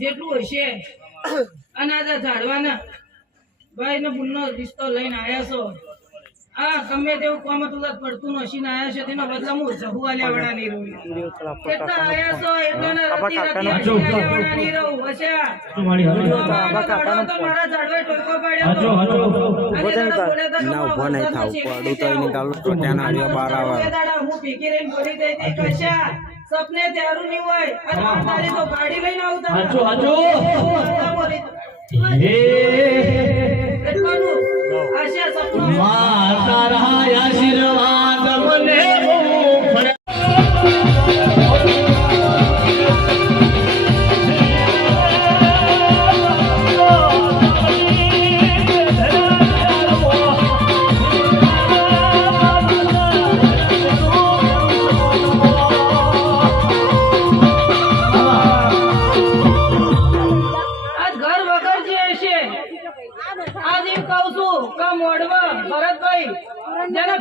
કેટલું હશે અને આ ઝાડવાના. ભાઈ ને બુનનો રિશ્તો લઈને આવ્યા છો. આ ગમે તેવું કામ હતું પડતું નસીને આવ્યા છે. તેનો બદલા હું જહુ આલ્યા વડા નહીં રહું. કેટલા આવ્યા છો એટલે ને રતી રતી આલ્યા નહીં રહું. હશે તો મારા ઝાડવાએ ટોકો પાડ્યો ના, ઊભો નહીં થાવ. પડું તો એને ગાલું તો ત્યાં આવ્યો બાર આવા. હું ભેગી રહીને બોલી દઈ હતી, કશા સપને ત્યારું નહીં હોય. અને તારી તો ગાડી લઈને આવતા. હજુ હાચો. આજ કહું છું કે મોડવા ભરતભાઈ. જેને